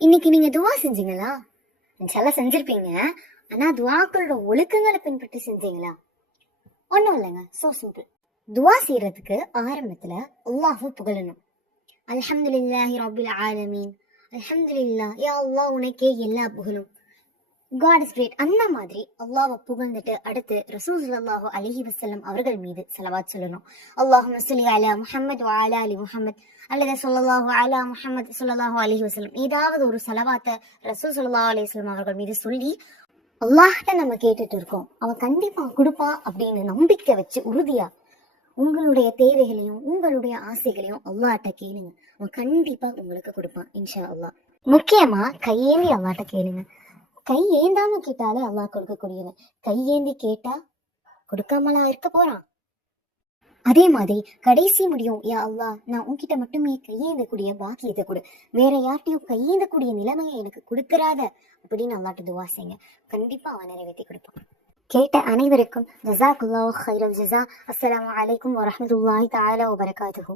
இன்னைக்கு நீங்க துவா செஞ்சீங்களா? இன்ஷால்லா செஞ்சிருப்பீங்க. ஆனா துவாக்களோட ஒழுக்கங்களை பின்பற்றி செஞ்சீங்களா? ஒண்ணும் இல்லைங்க, சோ சிம்பிள். துவா செய்யறதுக்கு ஆரம்பத்துல அல்லாஹ்வை புகழணும். அல்ஹம்துலில்லாஹி ரப்பில் ஆலமீன், அல்ஹம்துலில்லாஹ், யா அல்லாஹ் உனக்கே எல்லா புகழும், காட் இஸ் கிரேட். அந்த மாதிரி அல்லாஹ்வை புகழ்ந்துட்டு அடுத்து ரசூல் ஸல்லல்லாஹு அலைஹி வஸல்லம் அவர்கள் மீது ஸலவாத் சொல்லணும். அல்லாஹும்ம ஸல்லி அலா முஹம்மத் வ அலா அலி முஹம்மத் அல்லது ஸல்லல்லாஹு அலா முஹம்மத் ஸல்லல்லாஹு அலைஹி வஸல்லம், ஏதாவது ஒரு ஸலவாத்தை ரசூல் ஸல்லல்லாஹு அலைஹி வஸல்லம் அவர்கள் மீது சொல்லி அல்லாஹ்ட்ட நம்ம கேட்டுட்டு இருக்கோம், அவன் கண்டிப்பா கொடுப்பான் அப்படின்னு நம்பிக்கை வச்சு உறுதியா உங்களுடைய தேவைகளையும் உங்களுடைய ஆசைகளையும் அல்லாஹ்ட்ட கேளுங்க. அவன் கண்டிப்பா உங்களுக்கு கொடுப்பான் இன்ஷா அல்லாஹ். முக்கியமா கையேந்தி அல்லாஹ்ட்ட கேளுங்க. கை ஏந்தாம கேட்டாலே அல்லாஹ் கொடுக்கக்கூடியவன். கையேந்தி கேட்டா கொடுக்காமலா இருக்க போறான்? அதே மாதிரி கடைசி முடியும், யா அல்லாஹ் நான் உன்கிட்ட மட்டுமே கையேந்தக்கூடிய பாக்கியத்தை கொடு, வேற யார்ட்டையும் கையேந்தக்கூடிய நிலைமையை எனக்கு கொடுத்துறாத அப்படின்னு அல்லாஹ்ட்ட துவா செய்யுங்க. கண்டிப்பா அவன் நிறைவேற்றி கொடுப்பான். கேட்ட அனைவருக்கும் ஜஸாக்குல்லாஹு கைரல் ஜஸா. அஸ்ஸலாமு அலைக்கும் வரஹ்மத்துல்லாஹி தஆலா வபரகாத்துஹு.